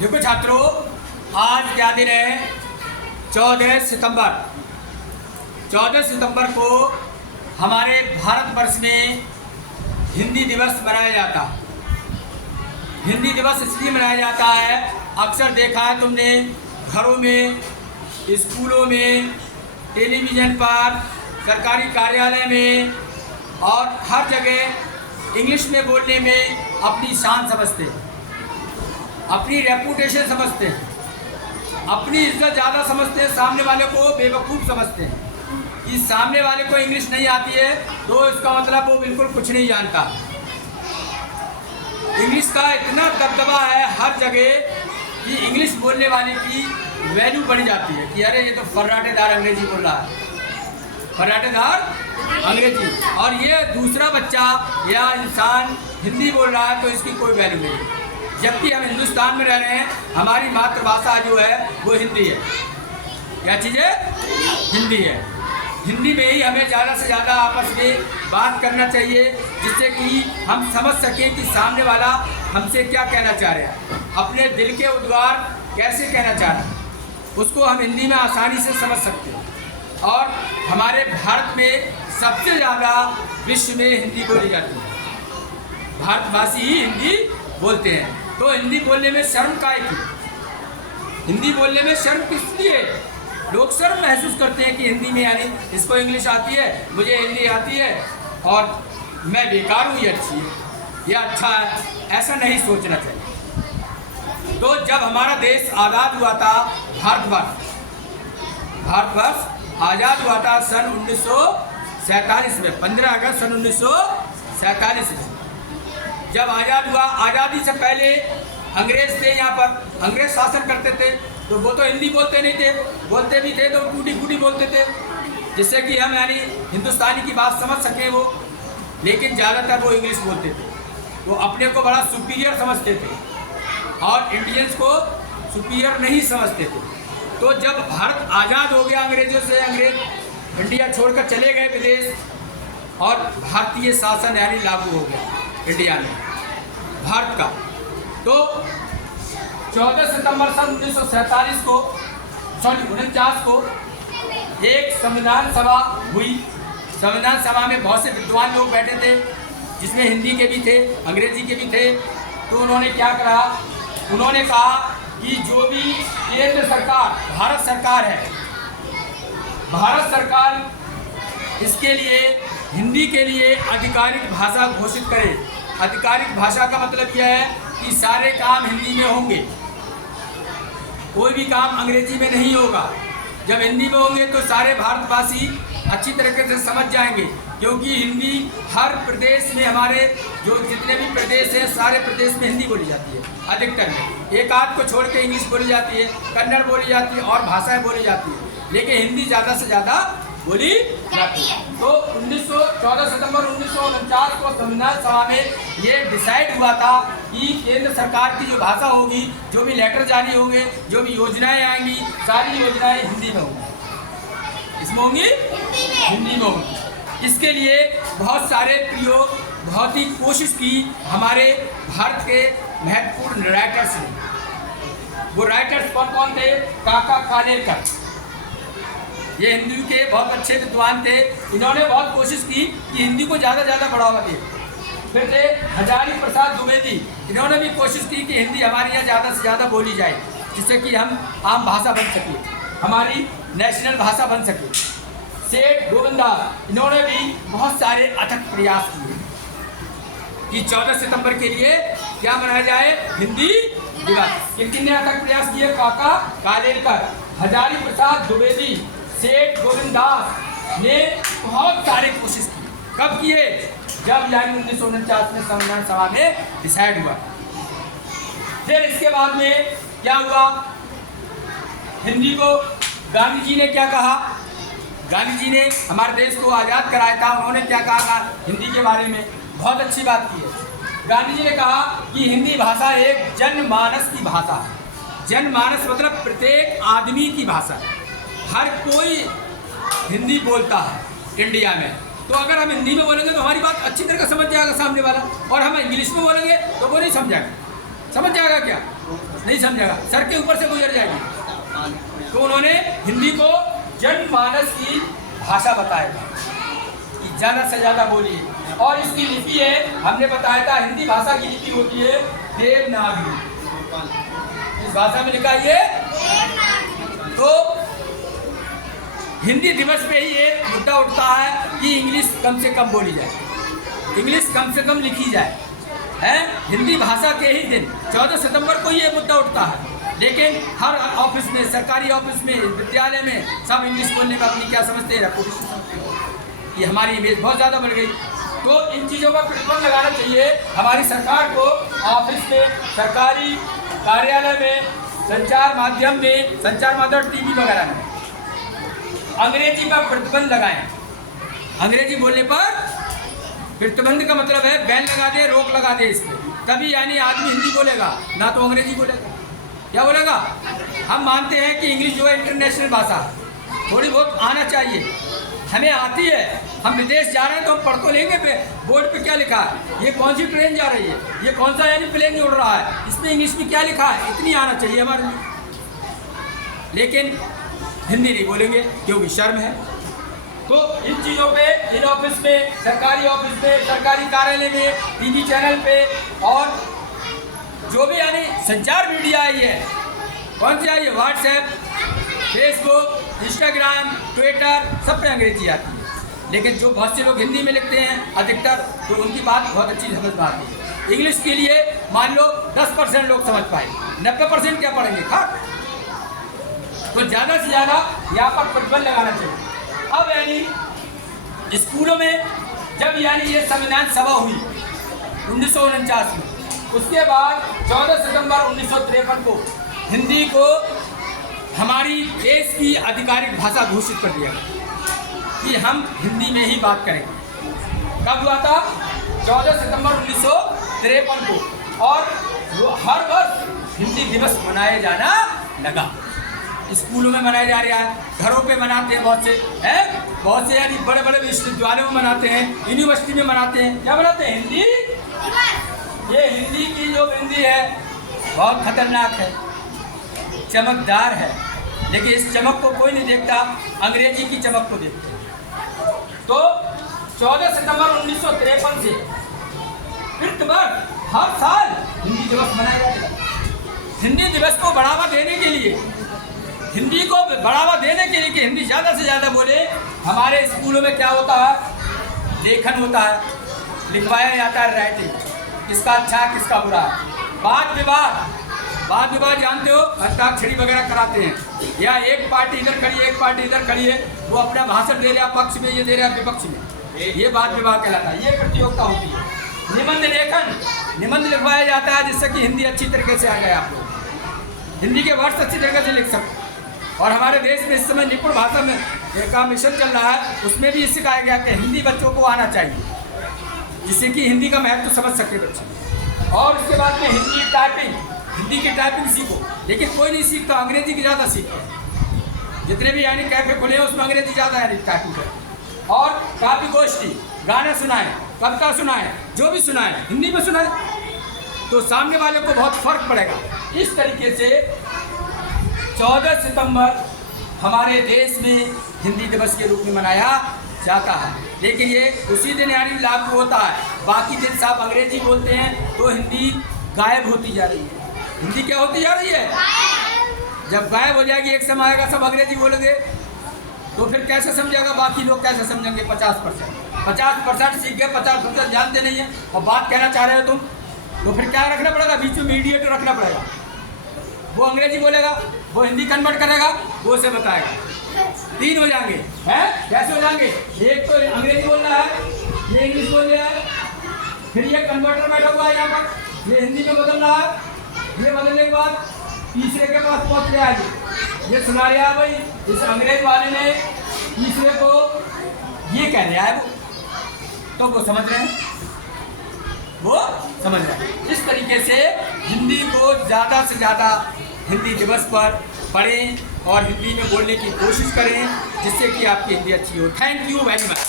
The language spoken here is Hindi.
देखो छात्रों, आज क्या दिन है? 14 सितंबर। 14 सितंबर को हमारे भारतवर्ष में हिंदी दिवस मनाया जाता है। हिंदी दिवस इसलिए मनाया जाता है, अक्सर देखा है तुमने, घरों में, स्कूलों में, टेलीविज़न पर, सरकारी कार्यालय में और हर जगह इंग्लिश में बोलने में अपनी शान समझते हैं, अपनी रेपुटेशन समझते हैं, अपनी इज्जत ज़्यादा समझते हैं। सामने वाले को बेवकूफ़ समझते हैं कि सामने वाले को इंग्लिश नहीं आती है तो इसका मतलब वो बिल्कुल कुछ नहीं जानता। इंग्लिश का इतना दबदबा है हर जगह कि इंग्लिश बोलने वाले की वैल्यू बढ़ जाती है कि अरे ये तो फर्राटेदार अंग्रेजी बोल रहा है, फर्राटेदार अंग्रेजी, और ये दूसरा बच्चा या इंसान हिंदी बोल रहा है तो इसकी कोई वैल्यू नहीं है। जबकि हम हिंदुस्तान में रह रहे हैं, हमारी मातृभाषा जो है वो हिंदी है। क्या चीज़ है? हिंदी है। हिंदी में ही हमें ज़्यादा से ज़्यादा आपस में बात करना चाहिए, जिससे कि हम समझ सकें कि सामने वाला हमसे क्या कहना चाह रहा है, अपने दिल के उद्गार कैसे कहना चाह रहा है, उसको हम हिंदी में आसानी से समझ सकते हैं। और हमारे भारत में सबसे ज़्यादा विश्व में हिंदी बोली जाती है, भारतवासी ही हिंदी बोलते हैं। तो हिंदी बोलने में शर्म काहे की? हिंदी बोलने में शर्म किस लिए? लोग शर्म महसूस करते हैं कि हिंदी में, यानी इसको इंग्लिश आती है, मुझे हिंदी आती है और मैं बेकार हूँ, ये अच्छी है, ये अच्छा है, ऐसा नहीं सोचना चाहिए। तो जब हमारा देश आज़ाद हुआ था, भारतवर्ष आज़ाद हुआ था सन 1947 में, 15 अगस्त सन 1947 में जब आज़ाद हुआ। आज़ादी से पहले अंग्रेज थे यहाँ पर, अंग्रेज शासन करते थे, तो वो तो हिंदी बोलते नहीं थे, बोलते भी थे तो टूटी फूटी बोलते थे, जिससे कि हम यानी हिंदुस्तानी की बात समझ सकें वो, लेकिन ज़्यादातर वो इंग्लिश बोलते थे। वो अपने को बड़ा सुपीरियर समझते थे और इंडियंस को सुपीरियर नहीं समझते थे। तो जब भारत आज़ाद हो गया अंग्रेजों से, अंग्रेज इंडिया छोड़कर चले गए विदेश और भारतीय शासन यानी लागू हो गया इंडिया में, भारत का। तो 14 सितंबर सन 1947 को, 49 को एक संविधान सभा हुई। संविधान सभा में बहुत से विद्वान लोग बैठे थे, जिसमें हिंदी के भी थे, अंग्रेजी के भी थे। तो उन्होंने क्या कहा? उन्होंने कहा कि जो भी केंद्र सरकार, भारत सरकार है, भारत सरकार इसके लिए, हिंदी के लिए आधिकारिक भाषा घोषित करे। आधिकारिक भाषा का मतलब यह है कि सारे काम हिंदी में होंगे, कोई भी काम अंग्रेजी में नहीं होगा। जब हिंदी में होंगे तो सारे भारतवासी अच्छी तरीके से समझ जाएंगे, क्योंकि हिंदी हर प्रदेश में, हमारे जो जितने भी प्रदेश हैं सारे प्रदेश में हिंदी बोली जाती है अधिकतर में। एक आध को छोड़ के इंग्लिश बोली जाती है, कन्नड़ बोली जाती है और भाषाएं बोली जाती है, लेकिन हिंदी ज़्यादा से ज़्यादा बोली जाती है। तो 14 सितंबर 1949 को संविधान सभा में ये डिसाइड हुआ था कि केंद्र सरकार की जो भाषा होगी, जो भी लेटर जारी होंगे, जो भी योजनाएं आएंगी, सारी योजनाएं हिंदी में होंगी। इसमें होंगी, हिंदी में होंगी। इसके लिए बहुत सारे प्रयोग, बहुत ही कोशिश की हमारे भारत के महत्वपूर्ण राइटर्स ने। वो राइटर्स कौन कौन थे? काका कालेलकर, ये हिंदी के बहुत अच्छे विद्वान थे। इन्होंने बहुत कोशिश की कि हिंदी को ज़्यादा से ज़्यादा बढ़ावा दें। फिर थे हजारी प्रसाद द्विवेदी, इन्होंने भी कोशिश की कि हिंदी हमारे यहाँ ज़्यादा से ज़्यादा बोली जाए, जिससे कि हम आम भाषा बन सके, हमारी नेशनल भाषा बन सके। सेठ गोविंददास, इन्होंने भी बहुत सारे अथक प्रयास किए कि 14 सितंबर के लिए क्या मनाया जाए? हिंदी दिवस। किन ने अथक प्रयास किए? काका कालेलकर, हजारी प्रसाद द्विवेदी, सेठ गोविंददास ने बहुत सारे कोशिश की। कब किए? जब यानी 1949 में संविधान सभा में डिसाइड हुआ। फिर इसके बाद में क्या हुआ? हिंदी को गांधी जी ने क्या कहा? गांधी जी ने हमारे देश को आज़ाद कराया था, उन्होंने क्या कहा था हिंदी के बारे में? बहुत अच्छी बात की है। गांधी जी ने कहा कि हिंदी भाषा एक जनमानस की भाषा है। जनमानस मतलब प्रत्येक आदमी की भाषा है, हर कोई हिंदी बोलता है इंडिया में। तो अगर हम हिंदी में बोलेंगे तो हमारी बात अच्छी तरह समझ जाएगा सामने वाला, और हम इंग्लिश में बोलेंगे तो वो नहीं समझेगा। समझ जाएगा क्या? नहीं समझेगा, सर के ऊपर से गुजर जाएगी। तो उन्होंने हिंदी को जनमानस की भाषा बताया कि ज़्यादा से ज़्यादा बोलिए। और इसकी लिपि है, हमने बताया था हिंदी भाषा की लिपि होती है देवनागरी। इस भाषा में लिखा है। तो हिंदी दिवस पे ही एक मुद्दा उठता है कि इंग्लिश कम से कम बोली जाए, इंग्लिश कम से कम लिखी जाए, है हिंदी भाषा के ही दिन 14 सितंबर को ये मुद्दा उठता है। लेकिन हर ऑफिस में, सरकारी ऑफिस में, विद्यालय में सब इंग्लिश बोलने का अपनी क्या समझते हैं, रेपुटेशन। ये हमारी इमेज बहुत ज़्यादा बढ़ गई। तो इन चीज़ों का प्रतिबंध लगाना चाहिए हमारी सरकार को। ऑफिस में, सरकारी कार्यालय में, संचार माध्यम में, संचार माध्यम टीवी वगैरह में अंग्रेजी पर प्रतिबंध लगाएं। अंग्रेजी बोलने पर प्रतिबंध का मतलब है बैन लगा दे, रोक लगा दे इस पर, तभी यानी आदमी हिंदी बोलेगा, ना तो अंग्रेजी बोलेगा। क्या बोलेगा? हम मानते हैं कि इंग्लिश जो है इंटरनेशनल भाषा, थोड़ी बहुत आना चाहिए, हमें आती है। हम विदेश जा रहे हैं तो हम पढ़ तो लेंगे, बोर्ड पे क्या लिखा है, ये कौन सी ट्रेन जा रही है, ये कौन सा यानी प्लेन उड़ रहा है, इसमें इंग्लिश में क्या लिखा है, इतनी आना चाहिए हमारे लिए। लेकिन हिंदी नहीं बोलेंगे क्योंकि शर्म है। तो इन चीज़ों पे, इन ऑफिस में, सरकारी ऑफिस में, सरकारी कार्यालय में, टीवी चैनल पे और जो भी यानी संचार मीडिया आई है, कौन सी आई है, व्हाट्सएप, फेसबुक, इंस्टाग्राम, ट्विटर, सब पे अंग्रेजी आती है। लेकिन जो बहुत से लोग हिंदी में लिखते हैं अधिकतर, तो उनकी बात बहुत अच्छी समझ में आती है। इंग्लिश के लिए मान लो 10% लोग समझ पाए, 90% क्या पढ़ेंगे, खा। तो ज़्यादा से ज़्यादा यहाँ पर प्रतिबंध लगाना चाहिए। अब यानी स्कूलों में जब यानी ये संविधान सभा हुई 1949 में, उसके बाद 14 सितंबर 1953 को हिंदी को हमारी देश की आधिकारिक भाषा घोषित कर दिया कि हम हिंदी में ही बात करेंगे। कब हुआ था? 14 सितंबर 1953 को। और हर वर्ष हिंदी दिवस मनाया जाना लगा। स्कूलों में मनाया जा रहा है, घरों पे मनाते हैं बहुत से, हैं बहुत से यानी बड़े बड़े विश्वविद्यालयों में मनाते हैं, यूनिवर्सिटी में मनाते हैं। क्या मनाते हैं? हिंदी। ये हिंदी की जो हिंदी है बहुत खतरनाक है, चमकदार है, लेकिन इस चमक को कोई नहीं देखता, अंग्रेजी की चमक को देखते हैं। तो 14 सितंबर 1953 से प्रतिवर्ष हर साल हिंदी दिवस मनाया जाता है। हिंदी दिवस को बढ़ावा देने के लिए, हिंदी को बढ़ावा देने के लिए कि हिंदी ज़्यादा से ज़्यादा बोले, हमारे स्कूलों में क्या होता है, लेखन होता है, लिखवाया जाता है राइटिंग, किसका अच्छा किसका बुरा। वाद विवाद जानते हो, हस्ताक्षरी वगैरह कराते हैं, या एक पार्टी इधर खड़ी है, एक पार्टी इधर खड़ी है, वो अपना भाषण दे रहा पक्ष में, ये दे रहा विपक्ष में, ये वाद विवाद कहलाता है। ये प्रतियोगिता होती है। निबंध लेखन, निबंध लिखवाया जाता है जिससे कि हिंदी अच्छी तरीके से आ जाए, आप लोग हिंदी के वर्ड्स अच्छी तरीके से लिख सकते। और हमारे देश में इस समय निपुण भाषा में एक मिशन चल रहा है, उसमें भी सिखाया गया कि हिंदी बच्चों को आना चाहिए, जिससे कि हिंदी का महत्व समझ सके बच्चे। और उसके बाद में हिंदी टाइपिंग, हिंदी की टाइपिंग सीखो। लेकिन कोई नहीं सीखता, अंग्रेजी की ज़्यादा सीखते हैं। जितने भी यानी कैफे खुले हैं उसमें अंग्रेजी ज़्यादा यानी टाइपिंग करें। और काव्य गोष्ठी, गाना सुनाएं, कविता सुनाएं, जो भी सुनाएं हिंदी में सुनाएं, तो सामने वाले को बहुत फर्क पड़ेगा। इस तरीके से 14 सितंबर हमारे देश में हिंदी दिवस के रूप में मनाया जाता है। लेकिन ये उसी दिन यानी लागू होता है, बाकी दिन सब अंग्रेजी बोलते हैं, तो हिंदी गायब होती जा रही है। हिंदी क्या होती जा रही है? जब गायब हो जाएगी, एक समय आएगा सब अंग्रेजी बोलेंगे, तो फिर कैसे समझेगा बाकी लोग, कैसे समझेंगे? 50% सीख गए, 50% जानते नहीं है और बात कहना चाह रहे हो तुम, तो फिर क्या रखना पड़ेगा? बीच में मीडिएटर रखना पड़ेगा। वो अंग्रेजी बोलेगा, वो हिंदी कन्वर्ट करेगा, वो उसे बताएगा। 3 हो जाएंगे, हैं? कैसे हो जाएंगे? एक तो अंग्रेजी बोल रहा है, ये इंग्लिश बोल रहा है, फिर ये कन्वर्टर बैठा हुआ है यहाँ पर, ये हिंदी में बदल रहा है, ये बदलने के बाद तीसरे के पास पहुँच गया है, ये सुना रहा है भाई, इस अंग्रेज वाले ने तीसरे को ये कह रहा है, वो तो वो समझ रहे हैं, वो समझ रहे हैं। इस तरीके से हिंदी को ज़्यादा से ज़्यादा हिंदी दिवस पर पढ़ें और हिंदी में बोलने की कोशिश करें, जिससे कि आपकी हिंदी अच्छी हो। Thank you very much.